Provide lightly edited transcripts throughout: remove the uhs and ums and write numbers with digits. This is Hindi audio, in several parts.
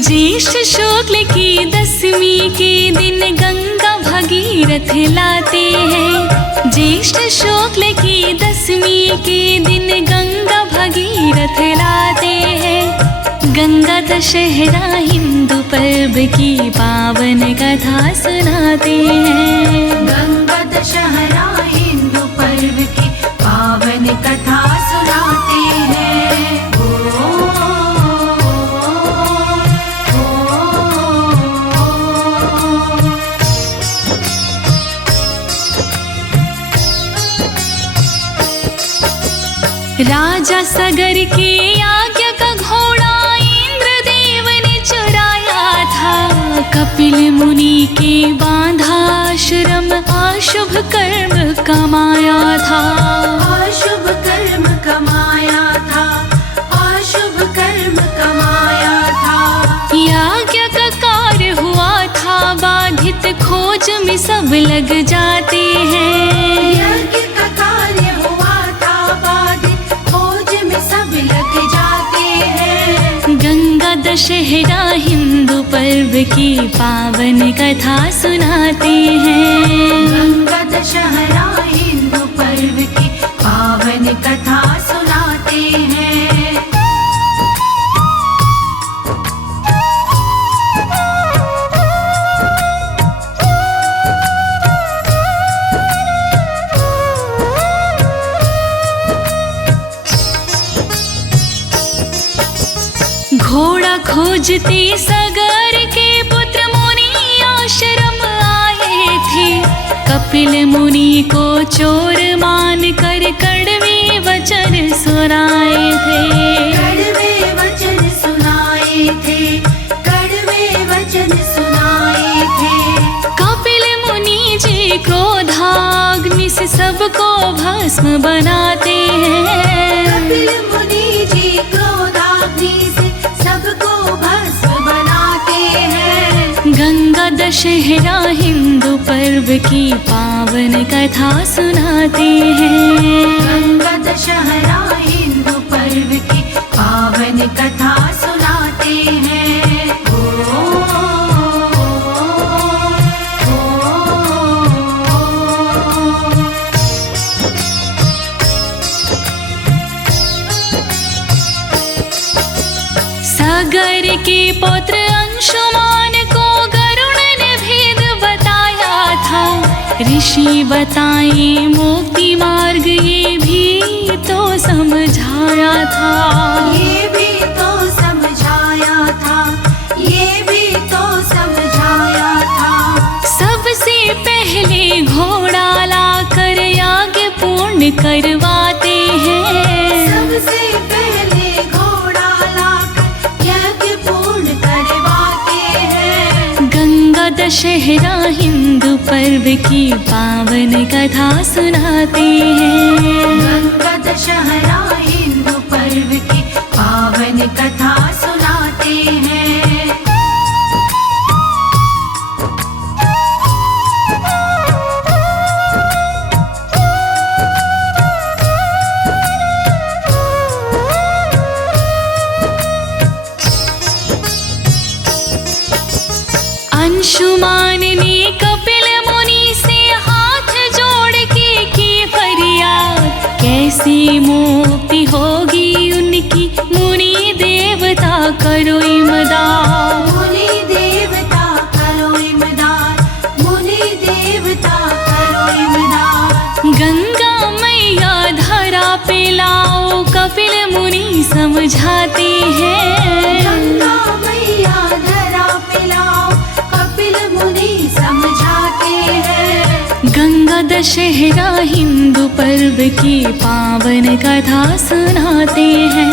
ज्येष्ठ शुक्ल की दशमी के दिन गंगा भगीरथ लाते हैं। ज्येष्ठ शुक्ल की दशमी के दिन गंगा भगीरथ लाते हैं। गंगा दशहरा हिंदू पर्व की पावन कथा सुनाते हैं। गंगा दशहरा हिंदू पर्व की पावन कथा सुनाते हैं। राजा सगर के आज्ञा का घोड़ा इंद्रदेव ने चुराया था। कपिल मुनि के बांधा आश्रम अशुभ कर्म कमाया था। अशुभ कर्म कमाया था। अशुभ कर्म कमाया था। यज्ञ का कार्य हुआ था बाधित, खोज में सब लग जाते हैं। यज्ञ का कार्य हुआ था बाधित, खोज में सब लग जाते हैं। गंगा दशहरा हिंदू पर्व की पावन कथा सुनाते हैं। गंगा दशहरा हिंदू पर्व की पावन कथा सुनाते हैं। घोड़ा खोजते सगर के पुत्र मुनि आश्रम आए थे। कपिल मुनि को चोर मान कर कड़वे वचन सुनाए थे। कड़वे वचन सुनाए थे। कड़वे वचन सुनाए थे। कपिल मुनि जी क्रोधाग्नि से सबको भस्म बनाते हैं। कपिल मुनि जी क्रोधाग्नि से सबको भस्म बनाते हैं। गंगा दशहरा हिंदू पर्व की पावन कथा सुनाते हैं। गंगा दशहरा हिंदू पर्व की पावन कथा सुनाते हैं। सागर के पुत्र अंशुमान को गरुड़ ने भेद बताया था। ऋषि बताए मुक्ति मार्ग ये भी तो समझाया था। ये भी तो समझाया था। ये भी तो समझाया था। सबसे पहले घोड़ा लाकर याग पूर्ण करवाते हैं। सबसे पहले घोड़ा लाकर यज्ञ पूर्ण करवाते हैं। गंगा दशहरा हिंदू पर्व की पावन कथा सुनाते हैं। गंगा दशहरा हिंदू पर्व की पावन कथा सुनाते हैं। अंशुमान ने कपिल मुनि से हाथ जोड़ के की फरियाद। कैसी मुक्ति होगी उनकी, मुनि देवता करो इमदाद। मुनि देवता करो इमदाद। मुनि देवता करो इमदाद। गंगा मैया धरा पे लाओ, कपिल मुनि समझाते हैं। गंगा मैया धरा पे लाओ, कपिल मुनि समझाते हैं। गंगा दशहरा हिंदू पर्व की पावन कथा सुनाते हैं।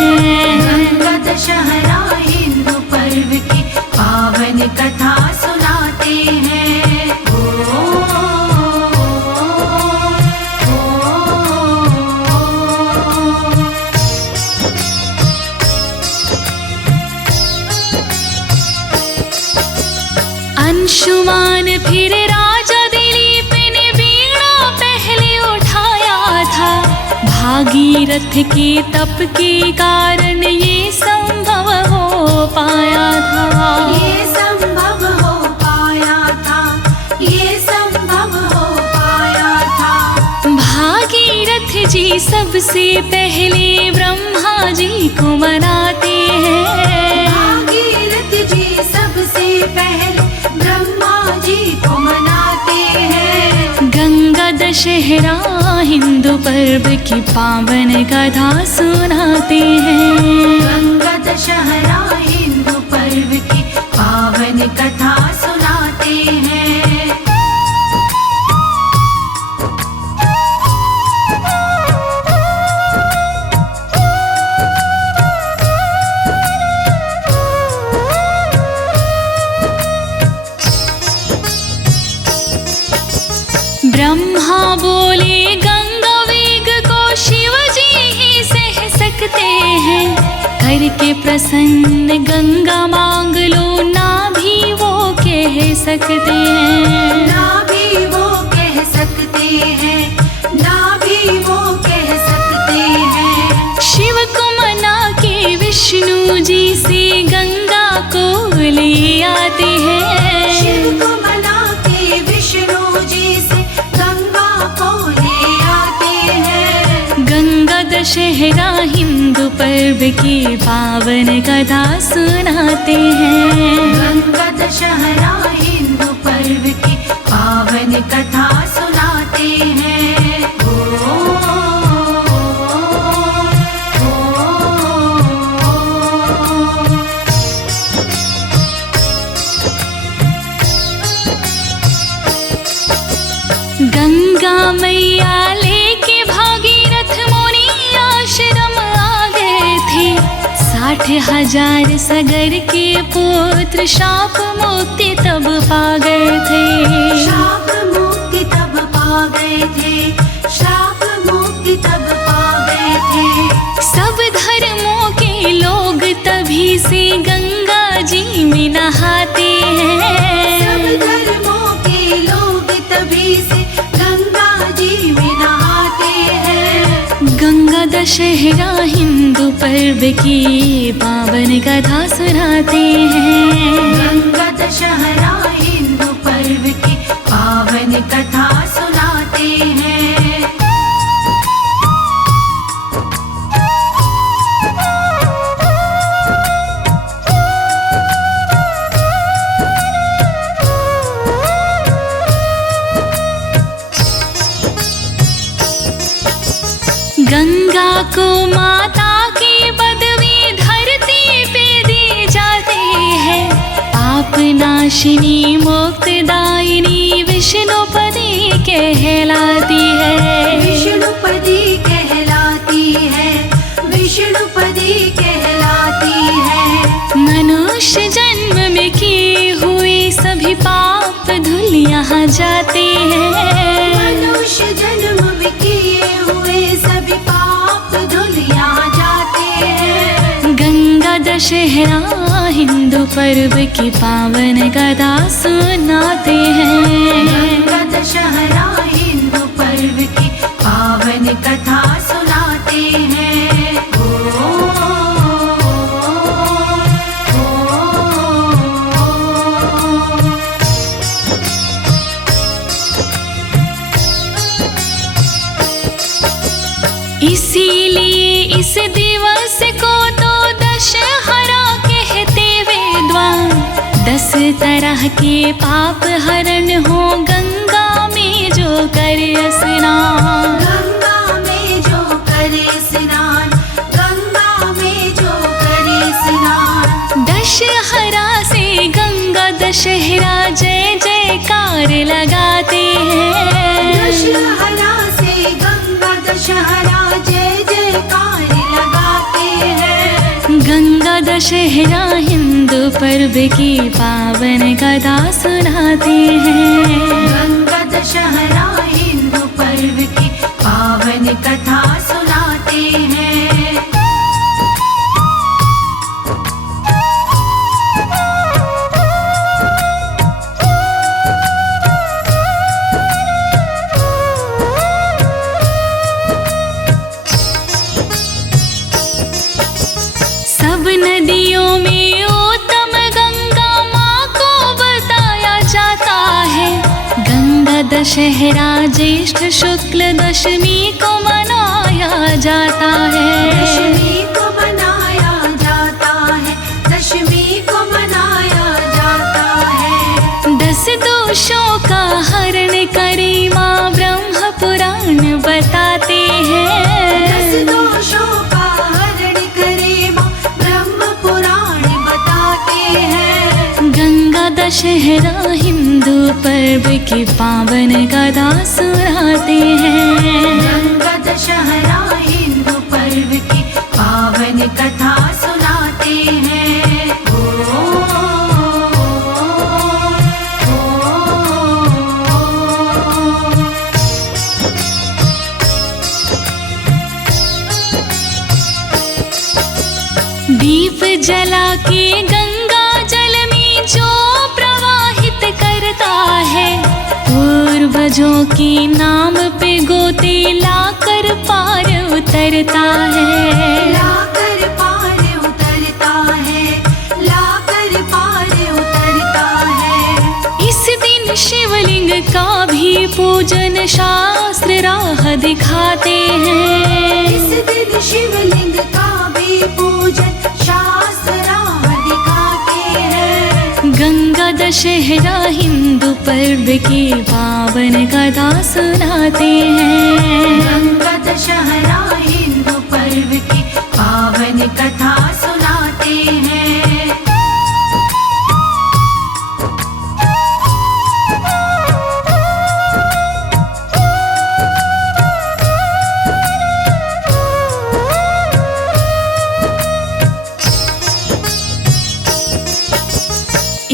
गंगा दशहरा हिंदू पर्व की पावन कथा सुनाते हैं। अंशुमान फिर राजा दिलीप ने वीणा पहले उठाया था। भागीरथ के तप के कारण ये संभव हो पाया था। सबसे पहले ब्रह्मा जी को मनाते हैं। भागीरथ जी सबसे पहले ब्रह्मा जी को मनाते हैं। गंगा दशहरा हिंदू पर्व की पावन कथा सुनाते हैं। गंगा दशहरा हिंदू पर्व की पावन कथा सुनाते हैं। ब्रह्मा बोले गंगा वेग को शिव जी ही सह सकते हैं। करके प्रसन्न गंगा मांग लो ना भी वो कह सकते हैं। ना भी वो कह सकते हैं, ना भी वो कह सकते हैं। शिव को मना के विष्णु जी से गंगा को ले आते हैं। शिव को मना के विष्णु जी से गंगा को ले आते हैं। गंगा दशहरा हिंदू पर्व की पावन कथा सुनाते हैं। गंगा दशहरा हिंदू पर्व की पावन कथा सुनाते हैं। गंगा मैया लेके भागीरथ मुनि आश्रम आ गए थे। 60,000 सगर के पुत्र शाप मुक्ति तब पा गए थे। शाप मुक्ति तब पा गए थे। शाप मुक्ति तब पा गए थे। सब धर्मों के लोग तभी से गंगा जी में नहाते हैं। सब धर्मों के लोग तभी से गंगा जी में नहाते हैं। गंगा दशहरा हिंदू पर्व की पावन कथा सुनाते हैं। गंगा दशहरा हिंदू पर्व की पावन कथा सुनाते हैं। गंगा को माता की पदवी धरती पे दी जाती है। पाप नाशिनी मोक्षदायिनी विष्णुपदी कहलाती है। विष्णुपदी कहलाती है। विष्णुपदी कहलाती है। मनुष्य जन्म में किए हुए सभी पाप धुल यहाँ जाते हैं। मनुष्य जन्म में किए हुए सभी पाप धुल यहाँ जाते हैं। गंगा दशहरा हिंदू पर्व की पावन कथा सुनाते हैं। गंगा दशहरा हिंदू पर्व की पावन कथा सुनाते हैं। इसीलिए इस दिवस को तो दशहरा कहते वेदवान। 10 तरह के पाप हरण हो गंगा में जो करे स्नान। गंगा में जो करे स्नान। गंगा में जो करे स्नान। दशहरा से गंगा दशहरा जय जयकार लगाते हैं। दशहरा से गंगा दशहरा जय जयकार लगाते हैं। गंगा दशहरा हिंदू पर्व की पावन कथा सुनाते हैं। गंगा दशहरा हिंदू पर्व की पावन कथा सुनाते हैं। सब नदियों में उत्तम गंगा माँ को बताया जाता है। गंगा दशहरा ज्येष्ठ शुक्ल दशमी को मनाया जाता है। दशमी को मनाया जाता है, दशमी को मनाया जाता है। 10 दोषों का हरण करी माँ ब्रह्म पुराण बताते हैं। 10 दोषों का हरण करे माँ ब्रह्म पुराण बताते हैं। गंगा दशहरा हिंदू पर्व की पावन कथा सुनाते हैं। गंगा दशहरा हिंदू पर्व की पावन कथा सुनाते हैं। दीप जला के गंगा जल में जो प्रवाहित करता है, पूर्वजों के नाम पे गोते लाकर पार उतरता है। लाकर पार उतरता है, लाकर पार उतरता है। इस दिन शिवलिंग का भी पूजन शास्त्र राह दिखाते हैं। इस दिन शिवलिंग का भी पूजन शास्त्र राह दिखाते हैं। गंगा दशहरा हिंदू पर्व की पावन कथा सुनाते हैं। गंगा दशहरा हिंदू पर्व की पावन कथा सुनाते हैं।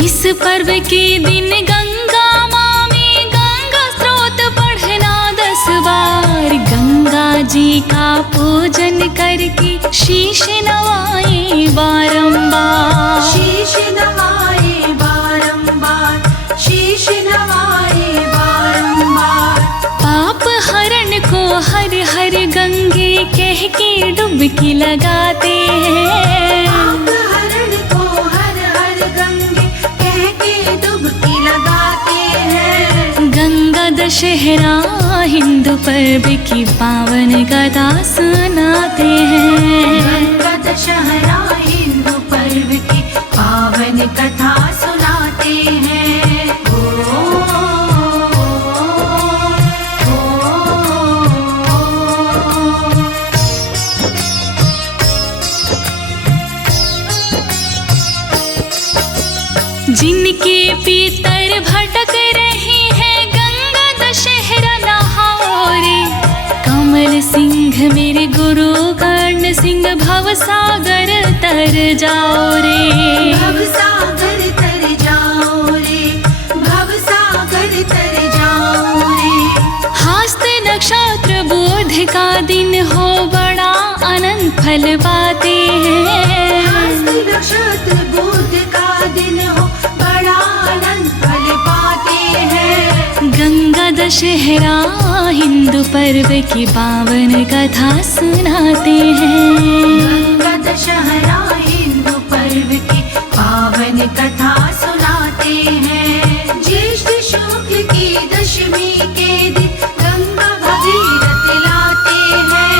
इस पर्व के दिन गंगा माँ में गंगा स्रोत पढ़ना 10 बार। गंगा जी का पूजन करके शीश नवाए बारंबार। शीश नवाए बारंबार, शीश नवाए बारंबार। पाप हरण को हर हर गंगे कह के डुबकी लगाते हैं। पाप हरण को हर हर गंगे कह के डुबकी लगाते हैं। गंगा दशहरा हिंदू पर्व की पावन कथा सुनाते हैं। गंगा दशहरा हिंदू पर्व की पावन कथा सुनाते हैं। जिनके पितर भटक रहे हैं गंगा दशहरा नहाओ रे। कमल सिंह मेरे गुरु कर्ण सिंह भवसागर तर जाओ रे। भवसागर तर जाओ रे, भवसागर तर जाओ रे। हस्त नक्षत्र बोध का दिन हो बड़ा अनंत फल पाते हैं। हस्त नक्षत्र बुध का दिन हो बड़ा आनंद फल पाते हैं। गंगा दशहरा हिंदू पर्व की पावन कथा सुनाते हैं। गंगा दशहरा हिंदू पर्व की पावन कथा सुनाते हैं। ज्येष्ठ शुक्ल की दशमी के दिन गंगा भगीरथ लाते हैं।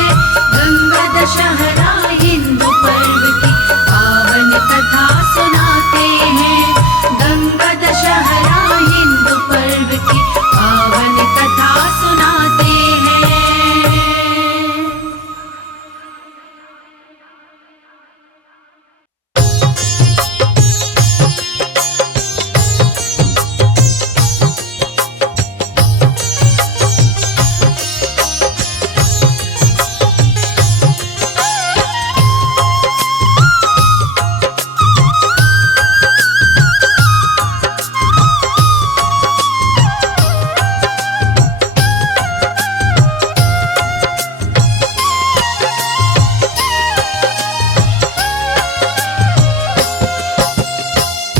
गंगा दशहरा हिंदू पर्व की पावन कथा सुनाते हैं। गंगा दशहरा हिंदू पर्व की पावन कथा सुनाते हैं।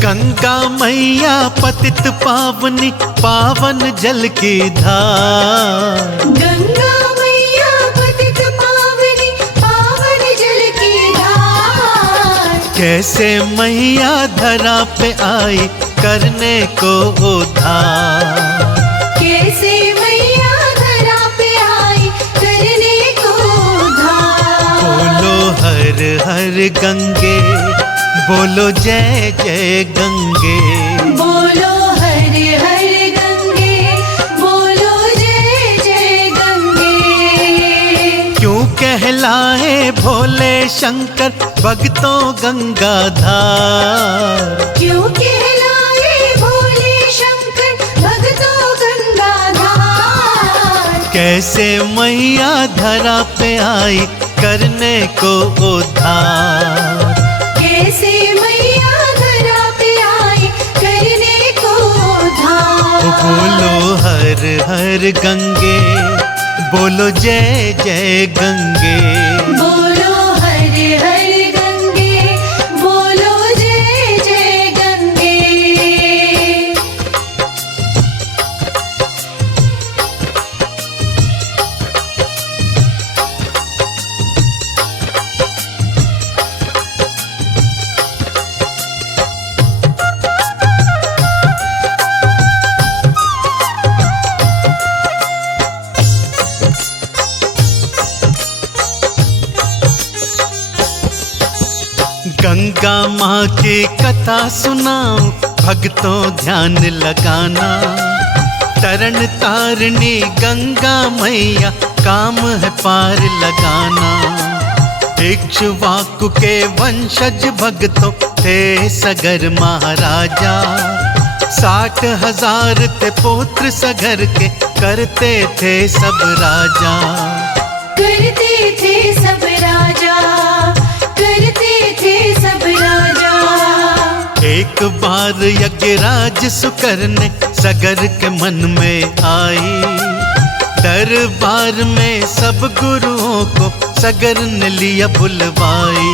गंगा मैया पतित पावनी पावन जल की धार। गंगा मैया पतित पावनी पावन जल की धार। कैसे मैया धरा पे आई करने को उद्धार। कैसे मैया धरा पे आई करने को उद्धार। हर गंगे, बोलो जय जय गंगे। बोलो हर हर गंगे, बोलो जय जय गंगे। क्यों कहलाए भोले शंकर भक्तों गंगाधार। क्यों कहलाए भोले शंकर भक्तों गंगाधार। कैसे मैया धरा पे आई करने को उद्धार। कैसे मैया धरा पे आई करने को उद्धार। बोलो हर हर गंगे, बोलो जय जय गंगे। बोलो हर हर गंगे, बोलो जय जय गंगे। गंगा माँ की कथा सुनाओ भक्तों ध्यान लगाना। तरण तारणी गंगा मैया काम है पार लगाना। इक्ष्वाकु के वंशज भक्तों थे सगर महाराजा। 60,000 थे पुत्र सगर के करते थे सब राजा। करते थे सब राजा, करते थे सब राजा। एक बार यज्ञराज सुकर ने सगर के मन में आई। दरबार में सब गुरुओं को सगर ने लिया बुलवाई।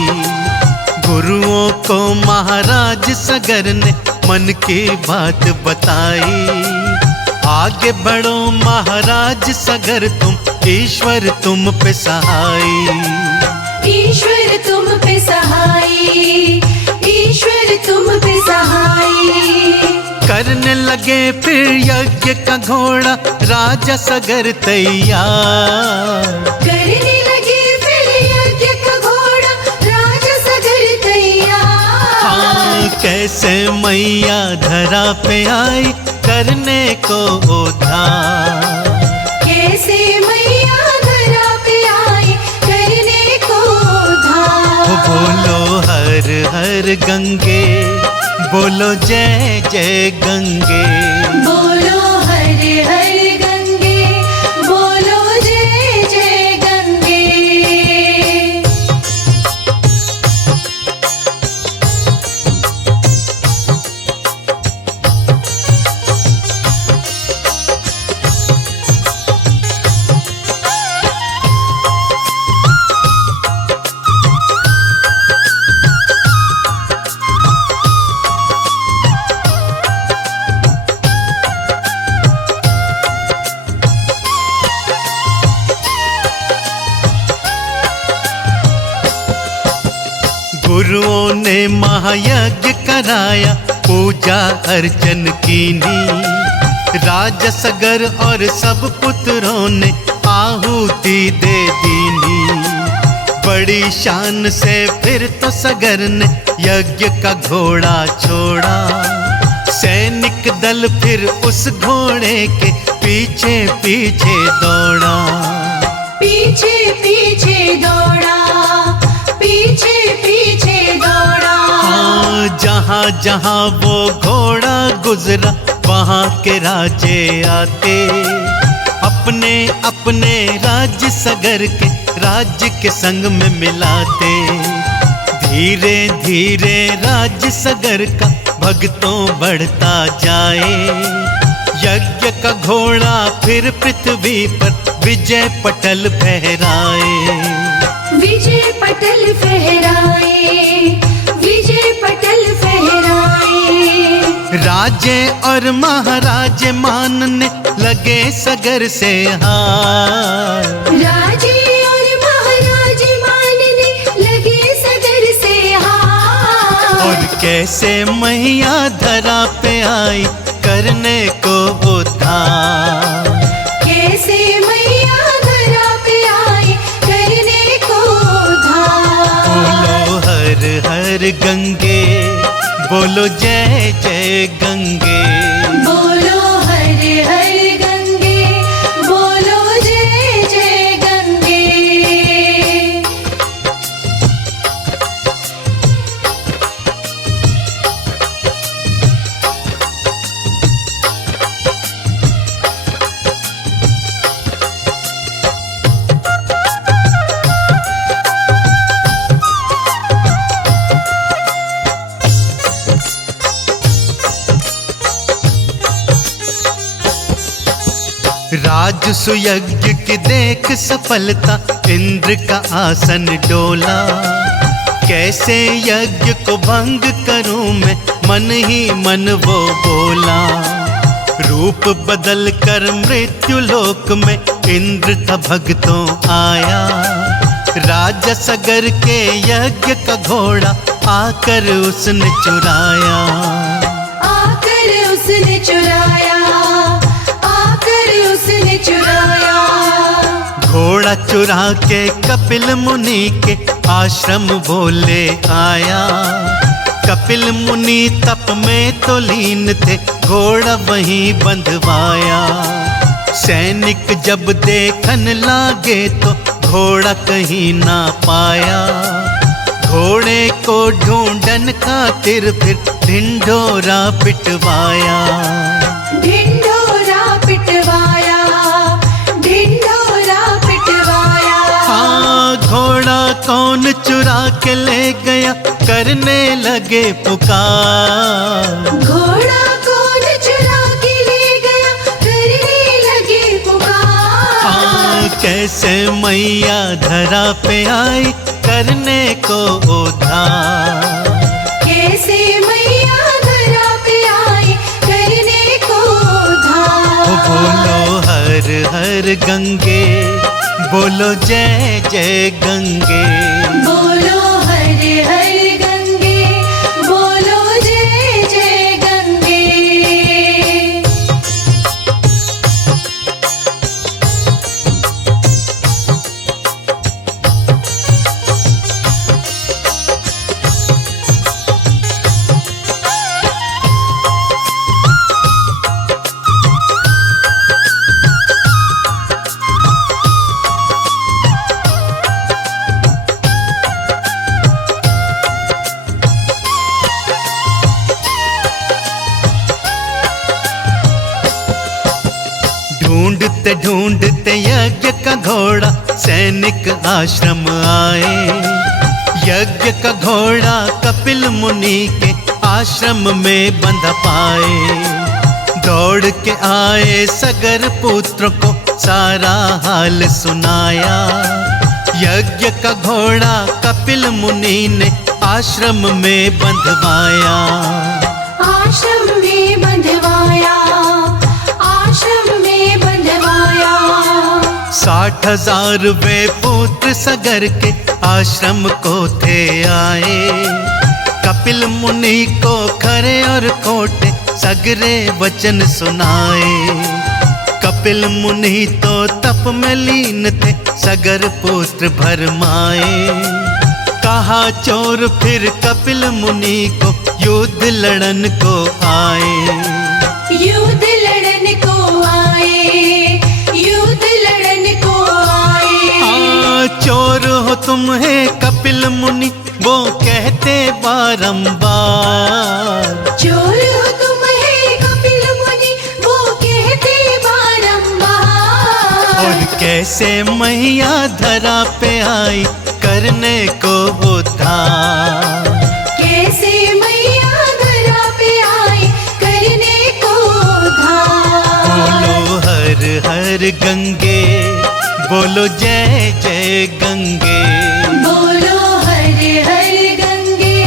गुरुओं को महाराज सगर ने मन की बात बताई। आगे बढ़ो महाराज सगर तुम, ईश्वर तुम पे सहाय। ईश्वर तुम पे सहाय, ईश्वर तुम पे सहाय। करने लगे फिर यज्ञ का घोड़ा राजा सगर तैयार। करने लगे फिर यज्ञ का घोड़ा राजा सगर तैयार। हाँ, कैसे मैया धरा पे आई करने को उद्धार। कैसे मैया धरा पे आई करने को उद्धार। बोलो हर हर गंगे, बोलो जय जय गंगे। बोलो हर हर गंगे, बोलो जय जय गंगे। गुरुओं ने महायज्ञ कराया, पूजा अर्चन कीनी। राजा सगर और सब पुत्रों ने आहुति दे दीनी। बड़ी शान से फिर तो सगर ने यज्ञ का घोड़ा छोड़ा। सैनिक दल फिर उस घोड़े के पीछे पीछे दौड़ा। पीछे पीछे दौड़ा, पीछे पीछे दौड़ा। हाँ, जहाँ जहाँ वो घोड़ा गुजरा वहाँ के राजे आते। अपने अपने राज्य सगर के राज्य के संग में मिलाते। धीरे धीरे राज्य सगर का भक्तों बढ़ता जाए। यज्ञ का घोड़ा फिर पृथ्वी पर विजय पटल फहराए। विजय पटल फहराए, विजय पटल फहराए। राजे और महाराजे मानने लगे सगर से हार। राजे और महाराजे मानने लगे सगर से हार। और कैसे मैया धरा पे आई करने को उद्धार। कैसे मैया धरा पे आई करने को उद्धार। बोलो हर गंगे, बोलो जय जय गंगे। बोलो हर हर गंगे, बोलो जय जय गंगे। राजसु यज्ञ की देख सफलता, इंद्र का आसन डोला। कैसे यज्ञ को भंग करूं मैं, मन ही मन वो बोला। रूप बदल कर मृत्यु लोक में इंद्र था भक्तों आया। राजा सगर के यज्ञ का घोड़ा आकर उसने चुराया। आकर उसने चुराया, आकर उसने चुराया। घोड़ा चुरा के कपिल मुनि के आश्रम बोले आया। कपिल मुनि तप में तो लीन थे, घोड़ा वहीं बंधवाया। सैनिक जब देखन लागे तो घोड़ा कहीं ना पाया। घोड़े को ढूंढन खातिर फिर ढिंढोरा पिटवाया। ढिंढोरा पिटवाया, ढिंढोरा पिटवाया। हाँ, घोड़ा कौन चुरा के ले गया, करने लगे पुकार। घोड़ा कौन चुरा के ले गया, करने लगे पुकार। हाँ, कैसे मैया धरा पे आई, करने को उद्धार। कैसे मैया धरा पे आई, करने को उद्धार। बोलो हर हर गंगे, बोलो जय जय गंगे। बोलो हर हर गंगे, बोलो जय जय गंगे। ढूंढते ढूंढते यज्ञ का घोड़ा सैनिक आश्रम आए। यज्ञ का घोड़ा कपिल मुनि के आश्रम में बंध पाए। दौड़ के आए सगर पुत्र को सारा हाल सुनाया। यज्ञ का घोड़ा कपिल मुनि ने आश्रम में बंधवाया। आश्रम में बंधवाया, आश्रम में बंधवाया। 60,000 वे पुत्र सगर के आश्रम को थे आए। कपिल मुनि को खरे और खोटे सगरे वचन सुनाए। कपिल मुनि तो तप में लीन थे, सगर पुत्र भरमाए। कहा चोर फिर कपिल मुनि को, युद्ध लड़न को आए। युद्ध लड़न को आए, युद्ध लड़न को आए। चोर हो तुम है कपिल मुनि, वो कहते बारंबार। चोर हो तुम है कपिल मुनि, वो कहते बारंबार। और कैसे मैया धरा पे आई, करने को उद्धार। कैसे मैया धरा पे आई, करने को उद्धार। बोलो हर हर गंगे, बोलो जय जय गंगे। बोलो हर हर गंगे,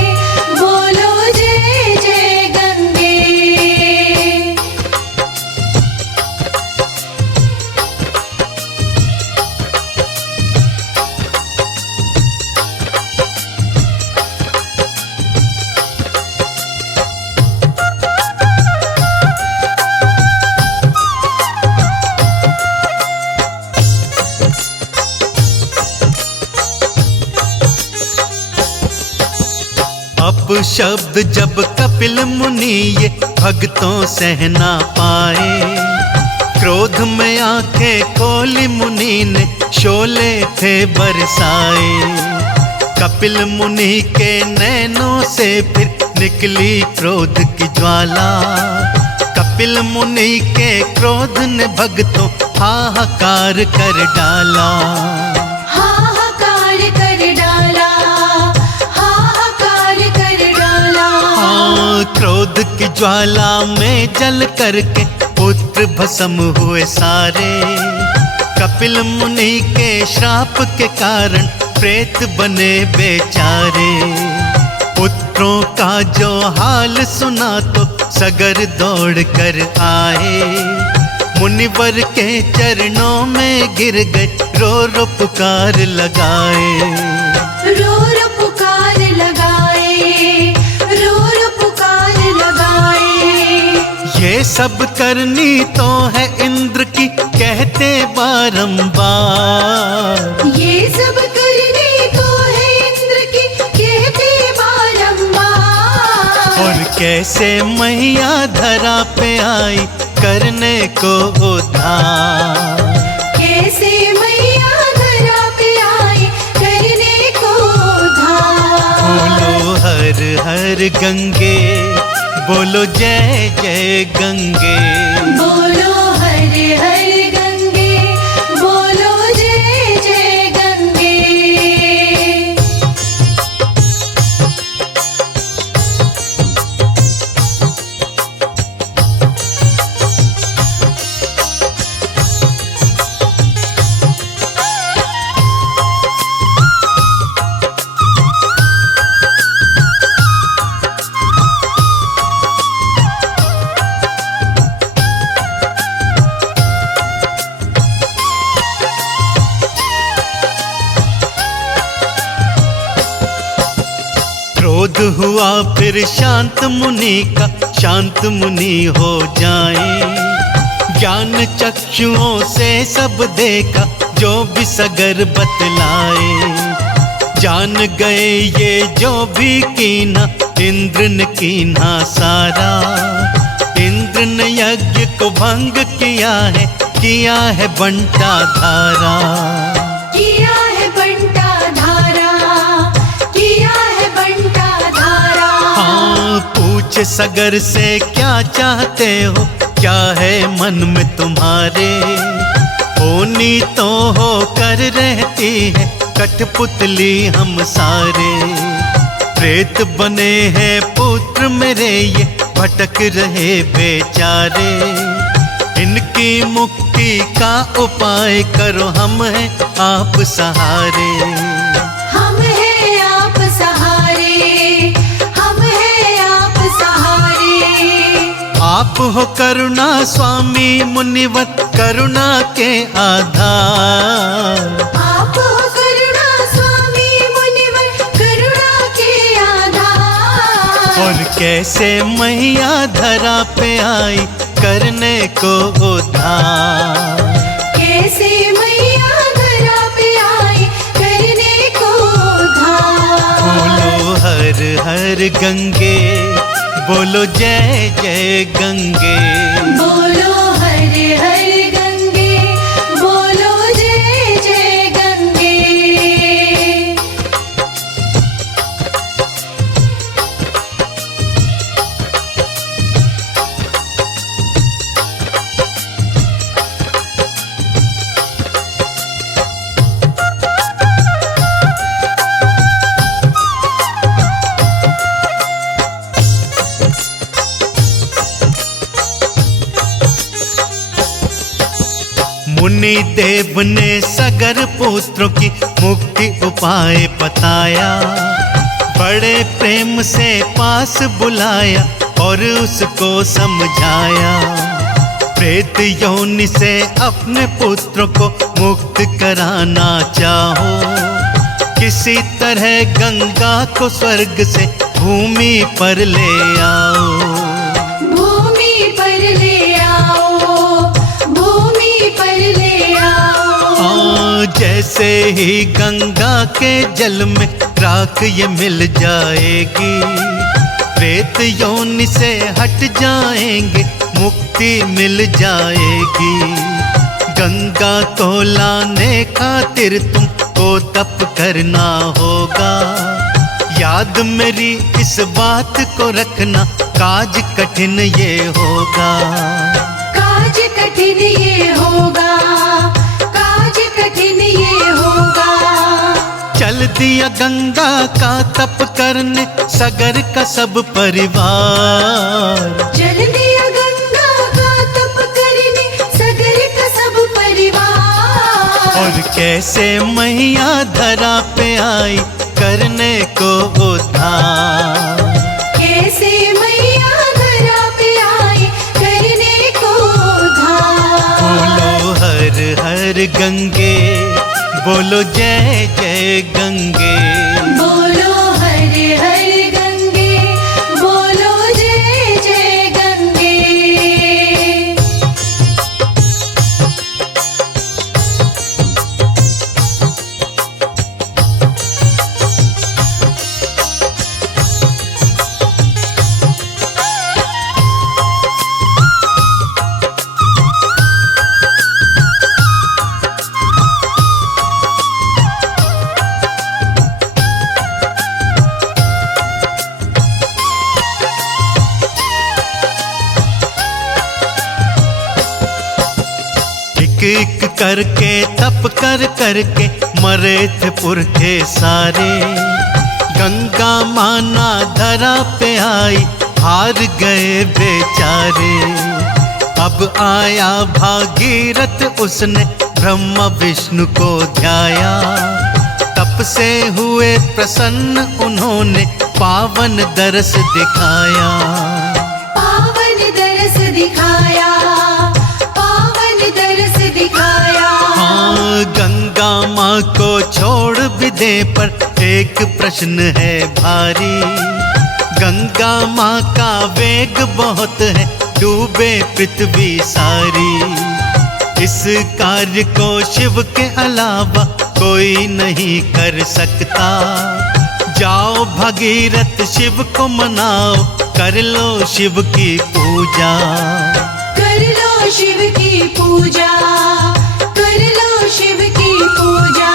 बोलो जय जय गंगे। शब्द जब कपिल मुनि ये भक्तों सह ना पाए, क्रोध में आंखें खोली मुनि ने शोले थे बरसाए। कपिल मुनि के नैनों से फिर निकली क्रोध की ज्वाला, कपिल मुनि के क्रोध ने भक्तों हाहाकार कर डाला। हाहाकार कर डाला, हाहाकार कर डाला। हाँ, क्रोध की ज्वाला में जल करके पुत्र भस्म हुए सारे, कपिल मुनि के श्राप के कारण प्रेत बने बेचारे। पुत्रों का जो हाल सुना तो सगर दौड़ कर आए, मुनिवर के चरणों में गिर गए रो रो पुकार लगाए। रो रो पुकार लगाए, रो रो पुकार लगाए। ये सब करनी तो है इंद्र की कहते बारंबार, ये सब करनी तो है इंद्र की कहते बारंबार। और कैसे मैया धरा पे आई करने को उद्धार, कैसे मैया धरा पे आई करने को उद्धार। बोलो हर हर गंगे, बोलो जय जय गंगे। बोलो हर हर गंगे, बोलो जय जय गंगे। क्रोध हुआ फिर शांत मुनि का, शांत मुनि हो जाए। ज्ञान चक्षुओं से सब देखा जो भी सगर बतलाए, जान गए ये जो भी कीना इंद्र ने कीना सारा। इंद्र ने यज्ञ को भंग किया है बंटा धारा। किया है बंटा धारा, किया है बंटा धारा। हाँ, पूछ सगर से क्या चाहते हो, क्या है मन में तुम्हारे। होनी तो हो कर रहती है कठपुतली हम सारे। प्रेत बने हैं पुत्र मेरे ये भटक रहे बेचारे। इनकी मुक्ति का उपाय करो, हम हैं आप सहारे। हम हैं आप सहारे, हम हैं आप सहारे। आप हो करुणा स्वामी मुनिवत, करुणा के आधार। आप हो करुणा स्वामी मुनिवर, करुणा के आधार। और कैसे मैया धरा पे आई करने को उद्धार। कैसे मैया धरा पे आई करने को उद्धार। बोलो हर हर गंगे, बोलो जय जय गंगे। बोलो हर हर गंगे, बोलो जय जय गंगे। मुनि देव ने सगर पुत्रों की मुक्ति उपाय बताया। बड़े प्रेम से पास बुलाया और उसको समझाया। प्रेत योनि से अपने पुत्रों को मुक्त कराना चाहो, किसी तरह गंगा को स्वर्ग से भूमि पर ले आओ। भूमि पर ले आओ, भूमि पर ले आओ। जैसे ही गंगा के जल में राख ये मिल जाएगी, प्रेत योनि से हट जाएंगे, मुक्ति मिल जाएगी। गंगा को लाने खातिर तुमको तप करना होगा। याद मेरी इस बात को रखना, काज कठिन ये होगा। काज कठिन ये होगा, काज कठिन ये होगा। चल दिया गंगा का तप करने सगर का सब परिवार। चल दिया गंगा का तप करने सगर का सब परिवार। और कैसे मैया धरा पे आई करने को उद्धार। कैसे मैया धरा पे आई करने को उद्धार। बोलो हर हर गंगे, बोलो जय जय गंगे। बोलो हर हर गंगे, बोलो जय जय गंगे। एक करके तप कर करके मरे थे पुरखे सारे। गंगा माना धरा पे आई, हार गए बेचारे। अब आया भागीरथ, उसने ब्रह्मा विष्णु को ध्याया। तप से हुए प्रसन्न, उन्होंने पावन दरस दिखाया। पावन दरस दिखाया, पावन दरस दिखाया। हाँ, गंगा माँ को छोड़ भी दे पर एक प्रश्न है भारी। गंगा माँ का वेग बहुत है, डूबे पृथ्वी सारी। इस कार्य को शिव के अलावा कोई नहीं कर सकता। जाओ भगीरथ शिव को मनाओ, कर लो शिव की पूजा। कर लो शिव की पूजा, कर लो शिव की पूजा।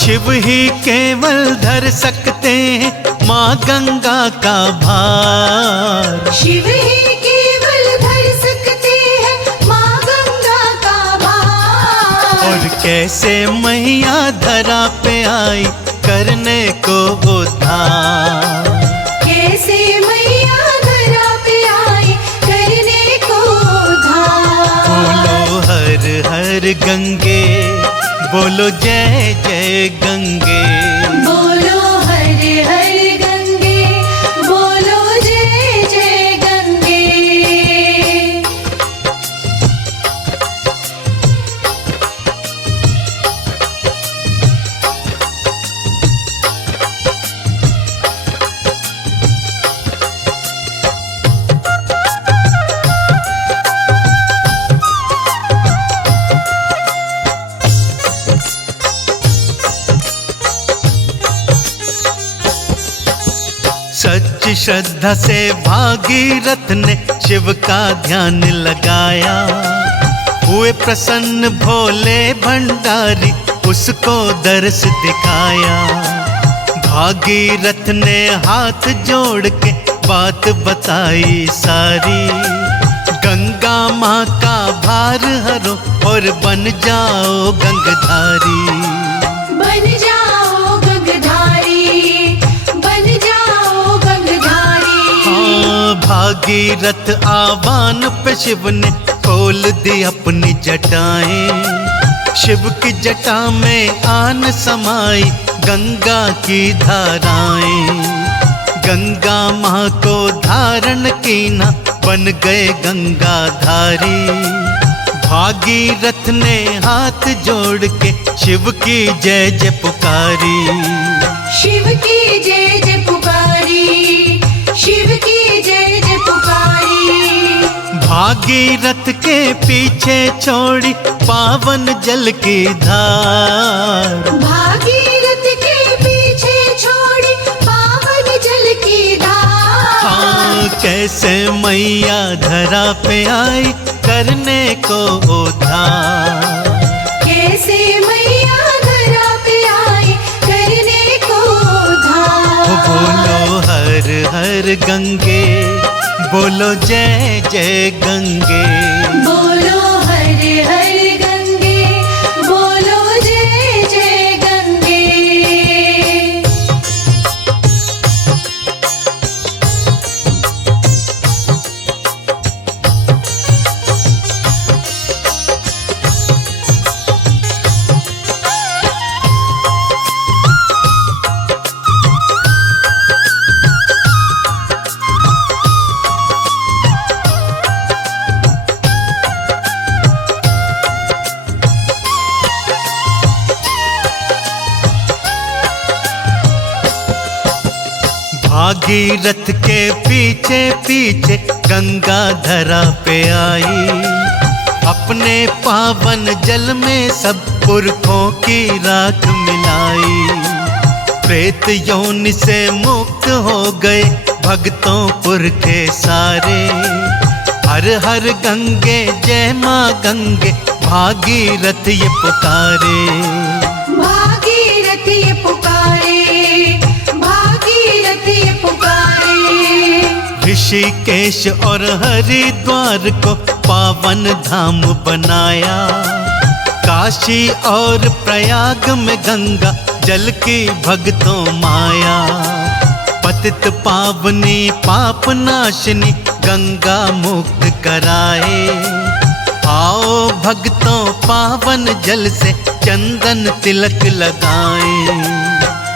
शिव ही केवल धर सकते हैं माँ गंगा का भार। शिव ही केवल धर सकते हैं माँ गंगा का भार। और कैसे मैया धरा पे आई करने को उद्धार। कैसे मैया धरा पे आई करने को उद्धार। बोलो हर हर गंगे, बोलो जय जय गंगे। बोलो हर हर गंगे, बोलो जय जय गंगे। सच्ची श्रद्धा से भागीरथ ने शिव का ध्यान लगाया। हुए प्रसन्न भोले भंडारी, उसको दर्श दिखाया। भागीरथ ने हाथ जोड़ के बात बताई सारी। गंगा माँ का भार हरो और बन जाओ गंगधारी। बन जाओ गंगधारी, बन जाओ गंगधारी। हाँ, भागीरथ आह्वान पे शिव ने खोल दी अपनी जटाएं। शिव की जटा में आन समाई गंगा की धाराएं। गंगा माँ को धारण की ना, बन गए गंगाधारी। भागीरथ ने हाथ जोड़ के शिव की जय जय पुकारी। शिव की जय जय पुकारी, शिव की जय जय पुकारी। भागीरथ के पीछे छोड़ी पावन जल की धार। भागीरथ के पीछे छोड़ी पावन जल की धार। कैसे मैया धरा पे आई करने को उद्धार। कैसे मैया धरा पे आई करने को उद्धार। बोलो हर हर गंगे, बोलो जय जय गंगे। बोलो हर हर गंगे, बोलो जय जय गंगे। भागीरथ के पीछे पीछे गंगा धरा पे आई, अपने पावन जल में सब पुरखों की राख मिलाई। प्रेत योनि से मुक्त हो गए भक्तों पुरखे सारे। हर हर गंगे जय माँ गंगे, भागीरथ ये पुकारे। भागीरथ ये पुकारे, भागीरथ ये पुकारे। ऋषिकेश और हरिद्वार को पावन धाम बनाया, काशी और प्रयाग में गंगा जल की भक्तों माया। पतित पावनी पाप नाशनी गंगा मुक्त कराए। आओ भक्तों पावन जल से चंदन तिलक लगाए।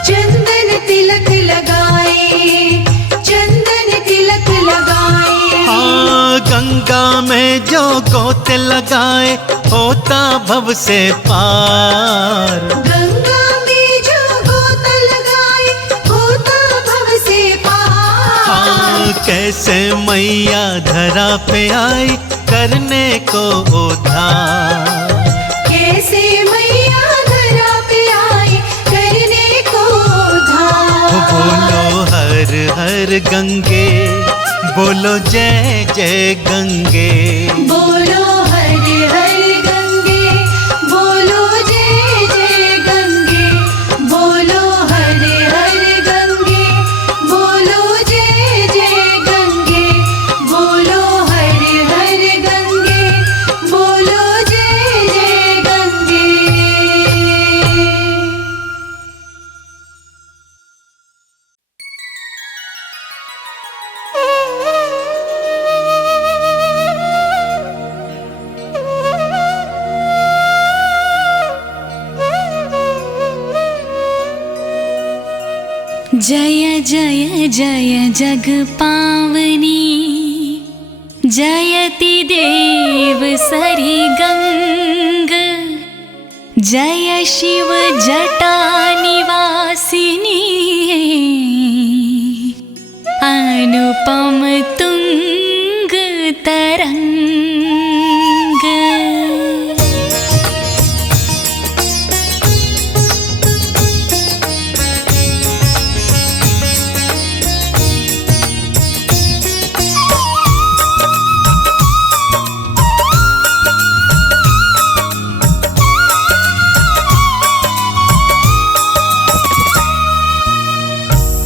चंदन तिलक लगाए, चंदन तिलक लगाए। हाँ, गंगा में जो गोते लगाए होता भव से पार। गंगा में जो गोता लगाए होता भव से पार। हाँ, कैसे मैया धरा पे आई करने को उद्धार। कैसे मैया धरा पे आई करने को उद्धार। बोलो हर हर गंगे, बोलो जय जय गंगे। बोलो हर हर गंगे, बोलो जय जय गंगे। बोलो हर हर गंगे, बोलो जय जय गंगे। बोलो हर हर गंगे, बोलो जय जय गंगे। जय जय जय जग पावनी, जयति देव सरी गंग। जय शिव जटा निवासिनी, अनुपम तुंग तरंग।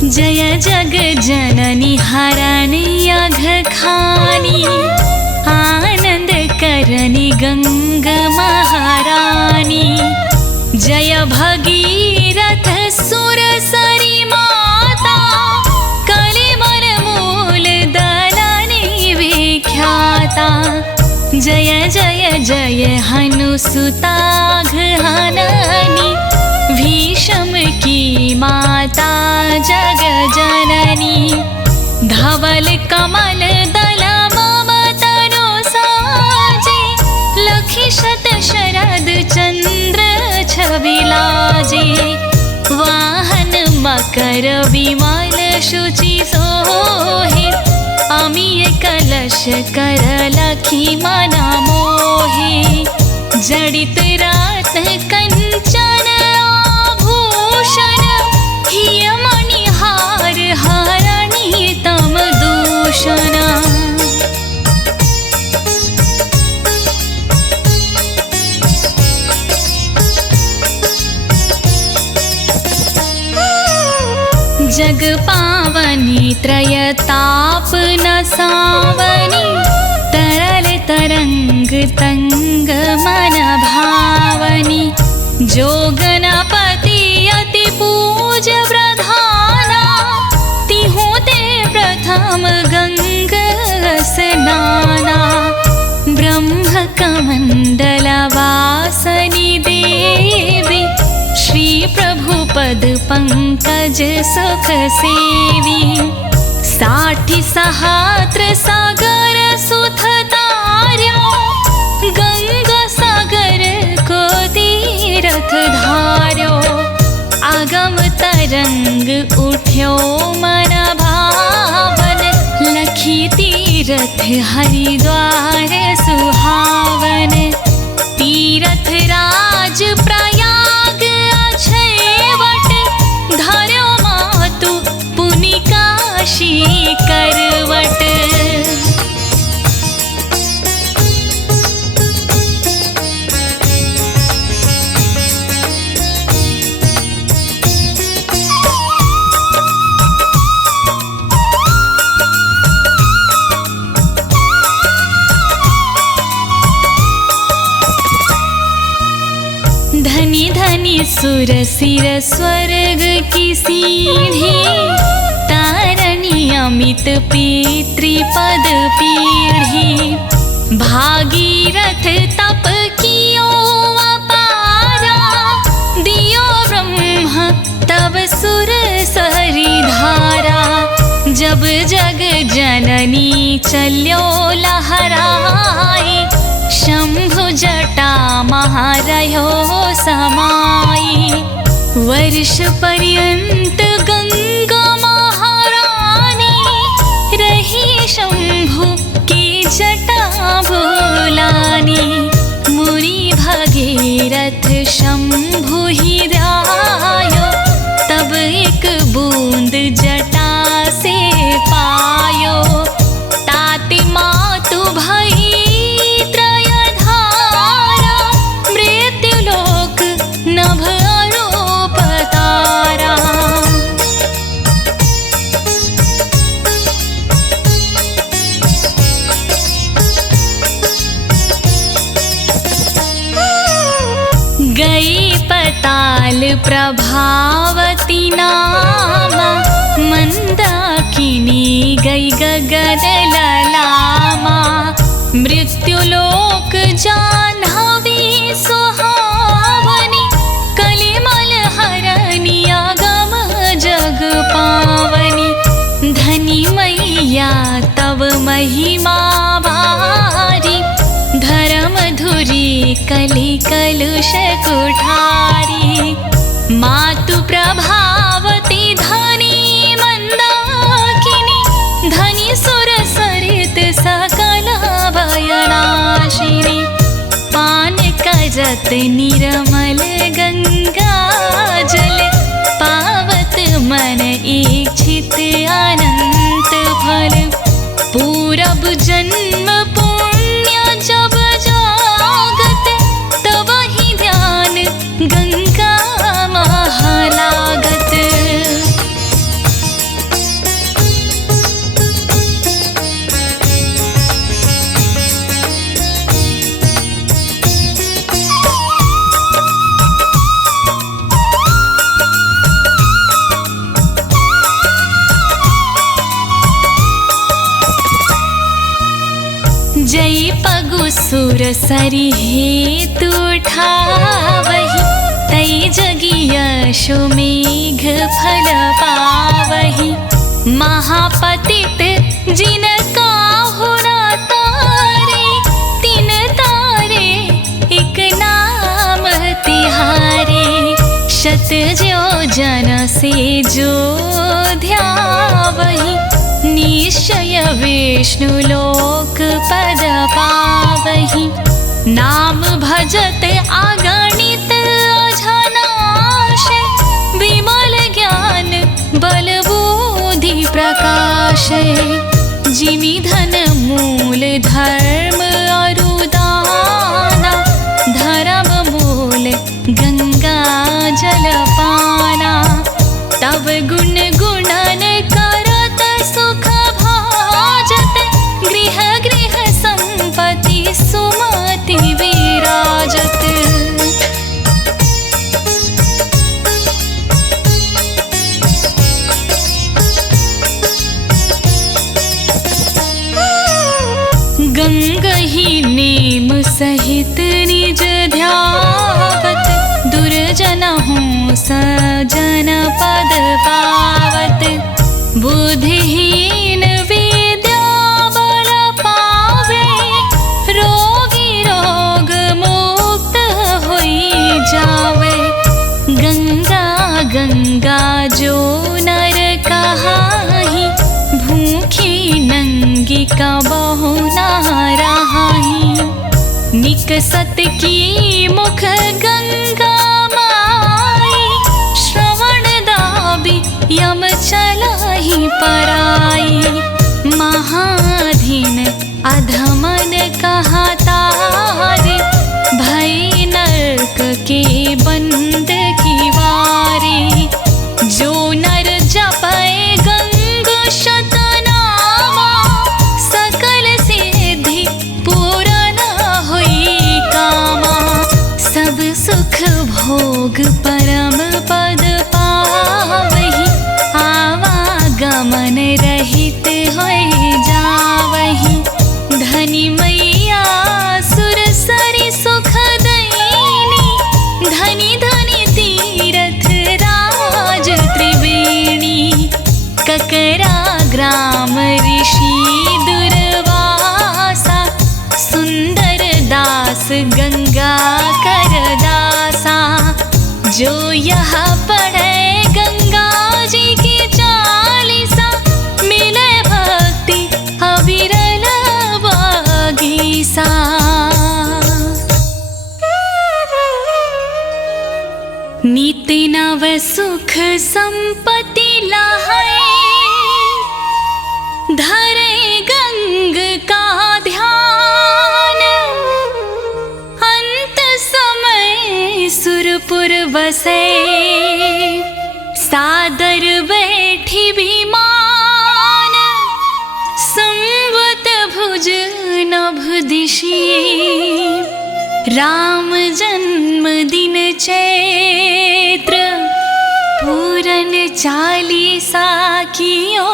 जय जग जननी हरणी अघखानी, आनंद करनी गंगा महारानी। जय भगीरथ सुर सरी माता, कलिमल मूल दलनी विख्याता। जय जय जय हनुसुता घननी, भीष्म की माता जग जननी। धवल कमल दल मम तनु साजे, लखी शत शरद चंद्र छवि लाजे। वाहन मकर विमल शुचि सोहे, अमीय कलश कर लखी मना मोहे। जड़ित रात कंचन आभूषण, हिय मणिहार हरणी तम दूषण। त्रयताप न सावनी, तरल तरंग तंग मन भावनी। जो गणपति अति पूज प्रधाना, तिहु ते प्रथम गंग स्नाना। ब्रह्म कमंडल वासनी देवी, श्री प्रभु पद पंकज सुख सेवी। 60 सहस्त्र सागर सुथ तार्यो, गंगा सागर को तीरथ धार्यो। आगम तरंग उठ्यो मन भावन, लखी तीरथ हरिद्वार सुहावन। तीरथ राज प्रयाग अक्षयवट, धर्यो मातु पुनि काशी करवट। धनी धनी सुर सिर स्वर्ग की सीढ़ी, तारणी अमित पितृपद पीढ़ी। भागीरथ तप कियो अपारा, दियो ब्रह्म तब सुर सरी धारा। जब जग जननी चल्यो लहराई, शंभु जटा महारयो समाई। वर्ष पर्यंत गंगा महारानी, रही शंभु की जटा भुलानी। मुनि भगीरथ शंभु ही ध्यायो, तब एक बूंद जटा से पायो। ताति मातु भई नभ अरूप तारा। गई पताल प्रभावती नामा, मंदाकिनी गई गगन ललामा। मृत्युलोक जाह्नवी सुहावनी, कलिमल हरनी आगम जग पावनी। धनी मैया तब महिमा भारी, धर्म धुरी कलि कलुष कुठारी। मातु प्रभावती धनी मंदाकिनी, धनी सुर सरित सकल भयनाशिनी। पान करत निर्मल गंगा जल, पावत मन इच्छित अनंत फल। पूरब जन्म पुण्य जब जागत, तब ही ध्यान गंगा महालागत। जई पगु सुर सरी हेतु उठावही, तई जगी यशोमेघ फल पावही। महापतित जिन काहु न तारे, तिन तारे एक नाम तिहारे। शत जो जन से जो ध्यावही, निश्चय विष्णु लोक पद पावही। नाम भजत अगणित अजनाश, विमल ज्ञान बल बुद्धि प्रकाश। जिमि धन मूल धर्म अरुदाना, धर्म मूल गंगा जल पाना। तब गुण गुणन करत ही नेम सहित निज ध्यावत, दुर्जन हूँ सजन पद पावत। बुद्धिहीन विद्या बल पावे, रोगी रोग मुक्त होई जावे। गंगा गंगा जो नर कहाही, भूखी नंगी का बहु नहाराही। निकसत की मुख गंगा माई, श्रवण दाबी यम चलाही पराई। महाधीन अधमन कहा तारे, भय नरक के बंद की वारी। जो नर जपए गंग शतनामा, सकल सिद्धि पूरन होई कामा। सब सुख भोग परम पद पावही, आवागमन रहित होई जावही। धनी मैया सुर सरि सुख दैनी, धनी धनी तीरथ राज त्रिवेणी। ककरा ग्राम ऋषि दुर्वासा, सुंदर दास गंगा कर दासा। जो यह पढ़े गंगा जी की चालीसा, मिले भक्ति अविरल बागीसा। नित नव सुख संपत्ति लहै, धरे गंग का ध्यान। अंत समय सुरपुर बसे, सादर बैठी विमान। संवत भुज नभ दिशि, राम जन्म दिन चैत्र। पूरन चालीसा कियो,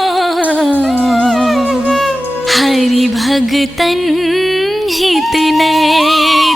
हरि भगतन हित नेत्र।